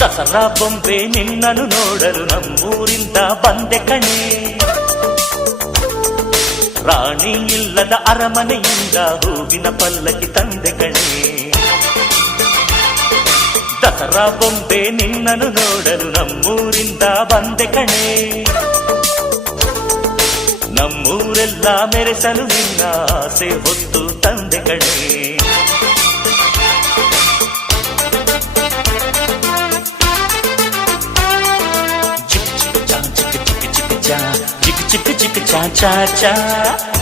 ದಸರಾ ಬೊಂಬೆ ನಿನ್ನನ್ನು ನೋಡಲು ನಮ್ಮೂರಿಂದ ಬಂದೆ ಕಣೆ. ರಾಣಿ ಇಲ್ಲದ ಅರಮನೆಯಿಂದ ಹೂವಿನ ಪಲ್ಲಕ್ಕಿ ತಂದೆ ಕಣೆ. ದಸರಾ ಬೊಂಬೆ ನಿನ್ನನ್ನು ನೋಡಲು ನಮ್ಮೂರಿಂದ ಬಂದೆ ಕಣೆ. ನಮ್ಮೂರೆಲ್ಲ ಮೆರೆಸಲು ನಿನ್ನ ಆಸೆ ಹೊತ್ತು ತಂದೆ ಕಣೆ. ಚಿಕ್ ಚಿಕ್ ಚಾ ಚಾ ಚಾ ಚಾ